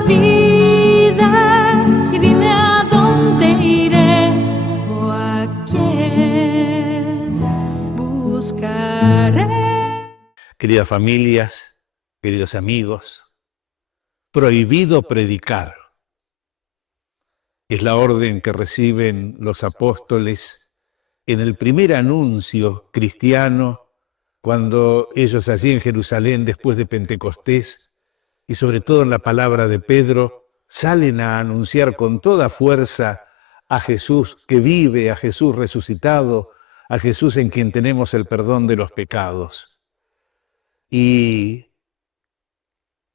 de vida y dime a dónde iré o a quién buscaré. Queridas familias, queridos amigos, prohibido predicar. Es la orden que reciben los apóstoles en el primer anuncio cristiano, cuando ellos allí en Jerusalén, después de Pentecostés, y sobre todo en la palabra de Pedro, salen a anunciar con toda fuerza a Jesús que vive, a Jesús resucitado, a Jesús en quien tenemos el perdón de los pecados. Y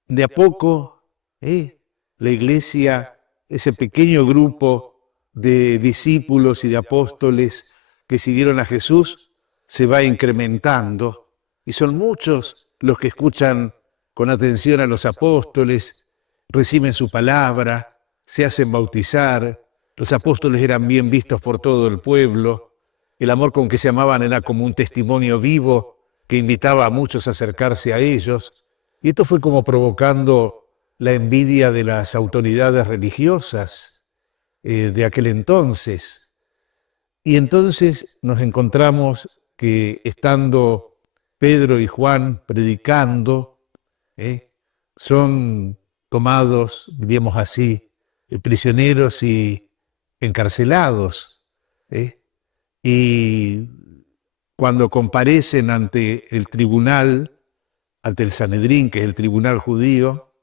de a poco, la iglesia, ese pequeño grupo de discípulos y de apóstoles que siguieron a Jesús, se va incrementando, y son muchos los que escuchan con atención a los apóstoles, reciben su palabra, se hacen bautizar. Los apóstoles eran bien vistos por todo el pueblo. El amor con que se amaban era como un testimonio vivo que invitaba a muchos a acercarse a ellos. Y esto fue como provocando la envidia de las autoridades religiosas de aquel entonces. Y entonces nos encontramos que estando Pedro y Juan predicando, son tomados, diríamos así, prisioneros y encarcelados. Y cuando comparecen ante el tribunal, ante el Sanedrín, que es el tribunal judío,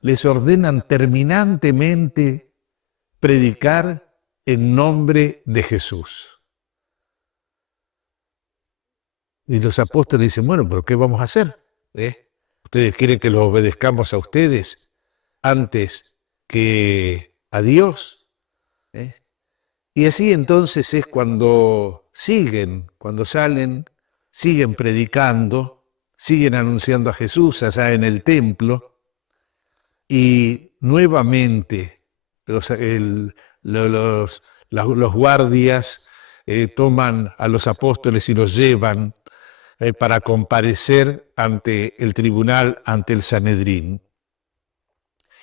les ordenan terminantemente predicar en nombre de Jesús. Y los apóstoles dicen, bueno, pero ¿qué vamos a hacer? ¿Ustedes quieren que los obedezcamos a ustedes antes que a Dios? Y así entonces es cuando salen, siguen predicando, siguen anunciando a Jesús allá en el templo, y nuevamente los guardias toman a los apóstoles y los llevan para comparecer ante el tribunal, ante el Sanedrín.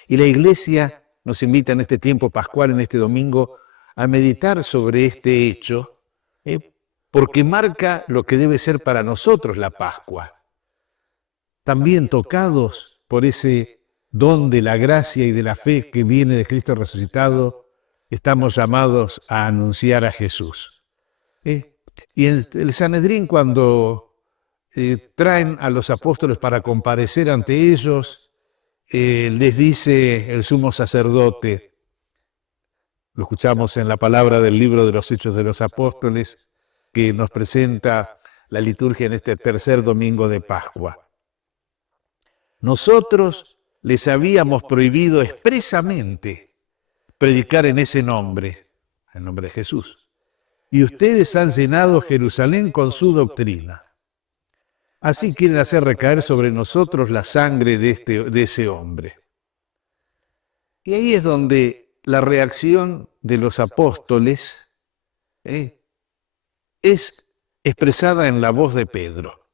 Y la Iglesia nos invita en este tiempo pascual, en este domingo, a meditar sobre este hecho, porque marca lo que debe ser para nosotros la Pascua. También tocados por ese don de la gracia y de la fe que viene de Cristo resucitado, estamos llamados a anunciar a Jesús. Y en el Sanedrín, cuando traen a los apóstoles para comparecer ante ellos, les dice el sumo sacerdote, lo escuchamos en la palabra del libro de los Hechos de los Apóstoles, que nos presenta la liturgia en este tercer domingo de Pascua. Nosotros les habíamos prohibido expresamente predicar en ese nombre, en nombre de Jesús, y ustedes han llenado Jerusalén con su doctrina. Así quieren hacer recaer sobre nosotros la sangre de ese hombre. Y ahí es donde la reacción de los apóstoles es expresada en la voz de Pedro.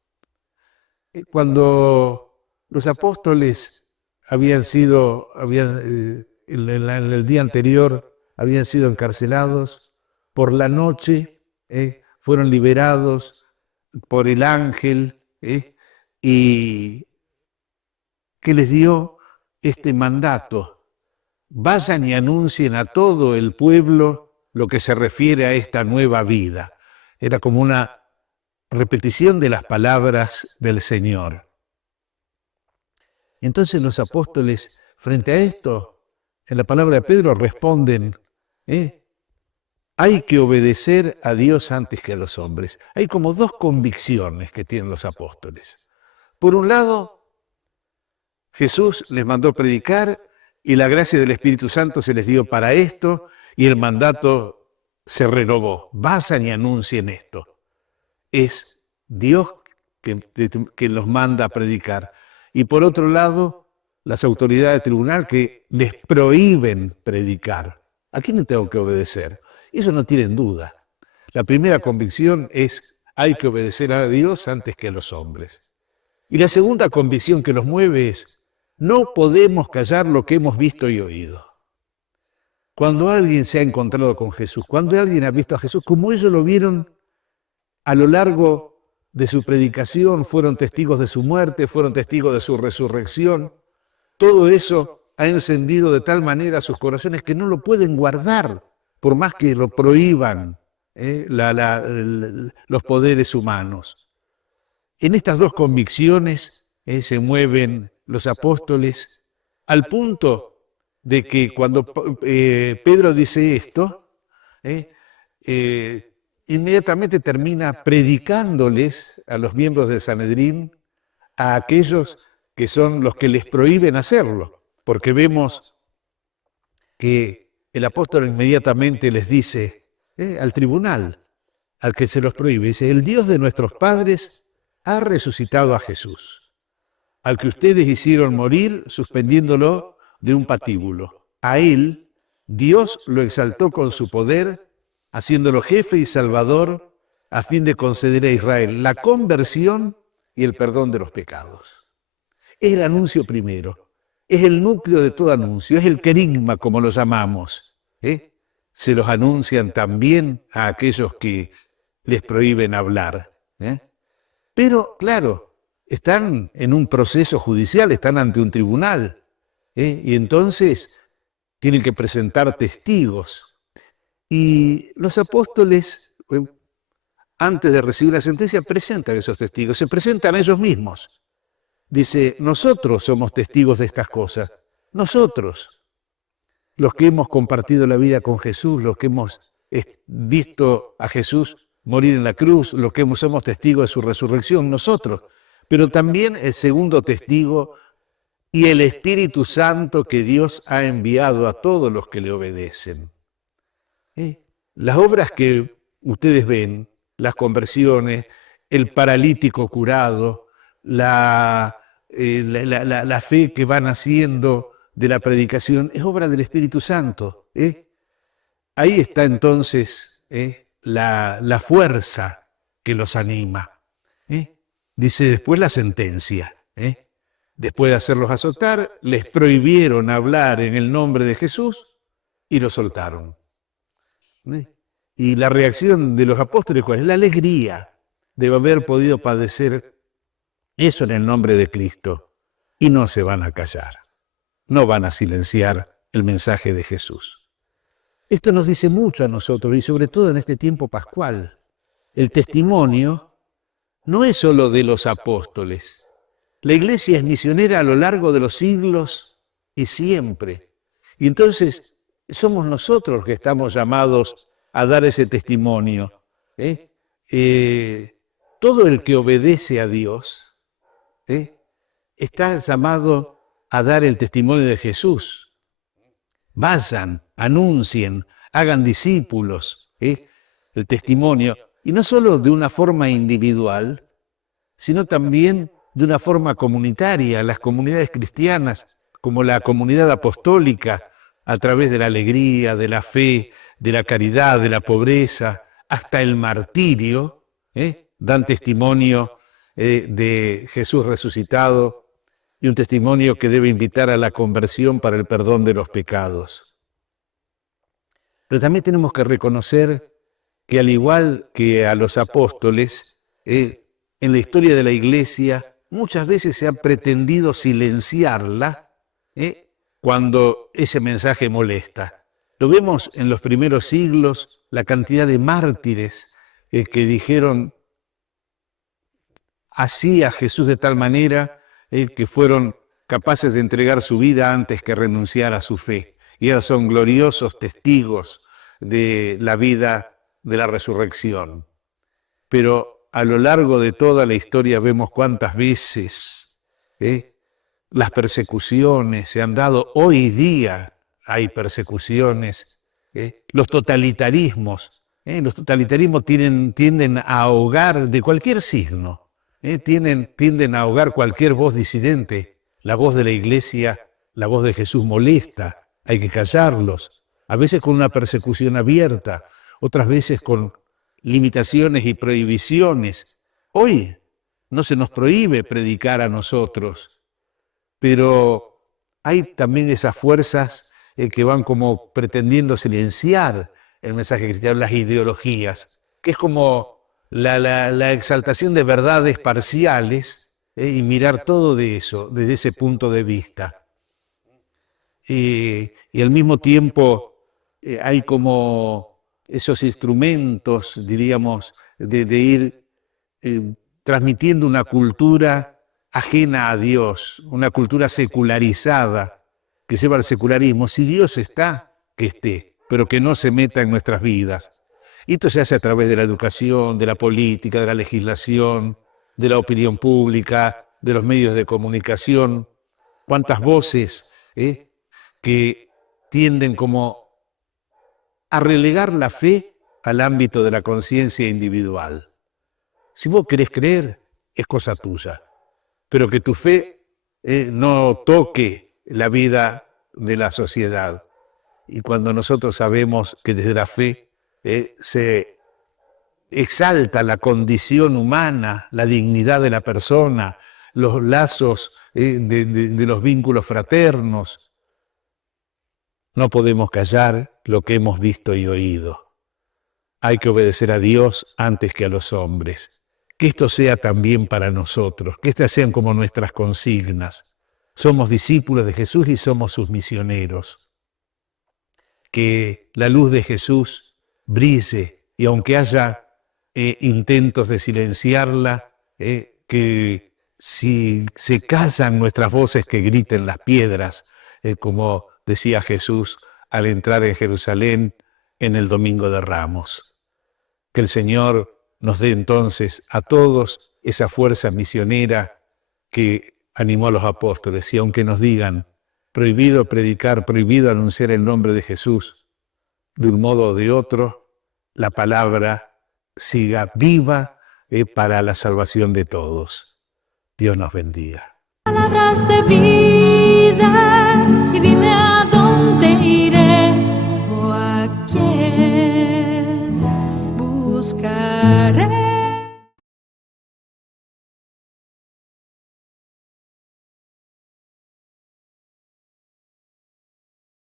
Cuando los apóstoles en el día anterior habían sido encarcelados, por la noche fueron liberados por el ángel, y que les dio este mandato: vayan y anuncien a todo el pueblo lo que se refiere a esta nueva vida. Era como una repetición de las palabras del Señor. Entonces los apóstoles, frente a esto, en la palabra de Pedro responden, hay que obedecer a Dios antes que a los hombres. Hay como dos convicciones que tienen los apóstoles. Por un lado, Jesús les mandó predicar y la gracia del Espíritu Santo se les dio para esto, y el mandato se renovó. Vayan y anuncien esto. Es Dios que los manda a predicar. Y por otro lado, las autoridades del tribunal que les prohíben predicar. ¿A quién tengo que obedecer? Eso no tienen duda. La primera convicción es: hay que obedecer a Dios antes que a los hombres. Y la segunda convicción que los mueve es: no podemos callar lo que hemos visto y oído. Cuando alguien se ha encontrado con Jesús, cuando alguien ha visto a Jesús, como ellos lo vieron a lo largo de su predicación, fueron testigos de su muerte, fueron testigos de su resurrección, todo eso ha encendido de tal manera sus corazones que no lo pueden guardar, por más que lo prohíban los poderes humanos. En estas dos convicciones se mueven los apóstoles al punto de que cuando Pedro dice esto, inmediatamente termina predicándoles a los miembros del Sanedrín, a aquellos que son los que les prohíben hacerlo, porque vemos que el apóstol inmediatamente les dice al tribunal, al que se los prohíbe, dice: el Dios de nuestros padres ha resucitado a Jesús, al que ustedes hicieron morir suspendiéndolo de un patíbulo. A él, Dios lo exaltó con su poder, haciéndolo jefe y salvador, a fin de conceder a Israel la conversión y el perdón de los pecados. Es el anuncio primero, es el núcleo de todo anuncio, es el querigma, como lo llamamos. Se los anuncian también a aquellos que les prohíben hablar. Pero, claro, están en un proceso judicial, están ante un tribunal. Y entonces tienen que presentar testigos. Y los apóstoles, antes de recibir la sentencia, presentan esos testigos, se presentan a ellos mismos. Dice: nosotros somos testigos de estas cosas, nosotros, los que hemos compartido la vida con Jesús, los que hemos visto a Jesús morir en la cruz, los que somos testigos de su resurrección, nosotros. Pero también el segundo testigo y el Espíritu Santo que Dios ha enviado a todos los que le obedecen. Las obras que ustedes ven, las conversiones, el paralítico curado, la fe que van haciendo de la predicación, es obra del Espíritu Santo. Ahí está entonces la fuerza que los anima. Dice después la sentencia. Después de hacerlos azotar, les prohibieron hablar en el nombre de Jesús y los soltaron. Y la reacción de los apóstoles, ¿cuál es? La alegría de haber podido padecer eso en el nombre de Cristo. Y no se van a callar, no van a silenciar el mensaje de Jesús. Esto nos dice mucho a nosotros, y sobre todo en este tiempo pascual. El testimonio no es solo de los apóstoles. La Iglesia es misionera a lo largo de los siglos y siempre. Y entonces somos nosotros que estamos llamados a dar ese testimonio. Todo el que obedece a Dios está llamado a dar el testimonio de Jesús. Vayan, anuncien, hagan discípulos. El testimonio, y no solo de una forma individual, sino también de una forma comunitaria. Las comunidades cristianas, como la comunidad apostólica, a través de la alegría, de la fe, de la caridad, de la pobreza, hasta el martirio, dan testimonio de Jesús resucitado, y un testimonio que debe invitar a la conversión para el perdón de los pecados. Pero también tenemos que reconocer que, al igual que a los apóstoles, en la historia de la Iglesia muchas veces se ha pretendido silenciarla cuando ese mensaje molesta. Lo vemos en los primeros siglos, la cantidad de mártires que dijeron así a Jesús de tal manera que fueron capaces de entregar su vida antes que renunciar a su fe. Y ellos son gloriosos testigos de la vida de la resurrección. Pero a lo largo de toda la historia vemos cuántas veces las persecuciones se han dado. Hoy día hay persecuciones. Los totalitarismos tienden a ahogar de cualquier signo. Tienden a ahogar cualquier voz disidente. La voz de la Iglesia, la voz de Jesús molesta, hay que callarlos. A veces con una persecución abierta, otras veces con limitaciones y prohibiciones. Hoy no se nos prohíbe predicar a nosotros, pero hay también esas fuerzas que van como pretendiendo silenciar el mensaje cristiano, las ideologías, que es como la exaltación de verdades parciales y mirar todo de eso, desde ese punto de vista. Y al mismo tiempo hay como esos instrumentos, diríamos, de ir transmitiendo una cultura ajena a Dios, una cultura secularizada que lleva al secularismo. Si Dios está, que esté, pero que no se meta en nuestras vidas. Y esto se hace a través de la educación, de la política, de la legislación, de la opinión pública, de los medios de comunicación. ¿Cuántas voces que tienden como a relegar la fe al ámbito de la conciencia individual? Si vos querés creer, es cosa tuya, pero que tu fe no toque la vida de la sociedad. Y cuando nosotros sabemos que desde la fe se exalta la condición humana, la dignidad de la persona, los lazos de los vínculos fraternos, no podemos callar lo que hemos visto y oído. Hay que obedecer a Dios antes que a los hombres. Que esto sea también para nosotros, que estas sean como nuestras consignas. Somos discípulos de Jesús y somos sus misioneros. Que la luz de Jesús brille y aunque haya intentos de silenciarla, que si se callan nuestras voces que griten las piedras, como decía Jesús al entrar en Jerusalén en el Domingo de Ramos. Que el Señor nos dé entonces a todos esa fuerza misionera que animó a los apóstoles. Y aunque nos digan, prohibido predicar, prohibido anunciar el nombre de Jesús, de un modo o de otro, la palabra siga viva para la salvación de todos. Dios nos bendiga. Palabras de vida y dime a dónde iré o a quién buscaré.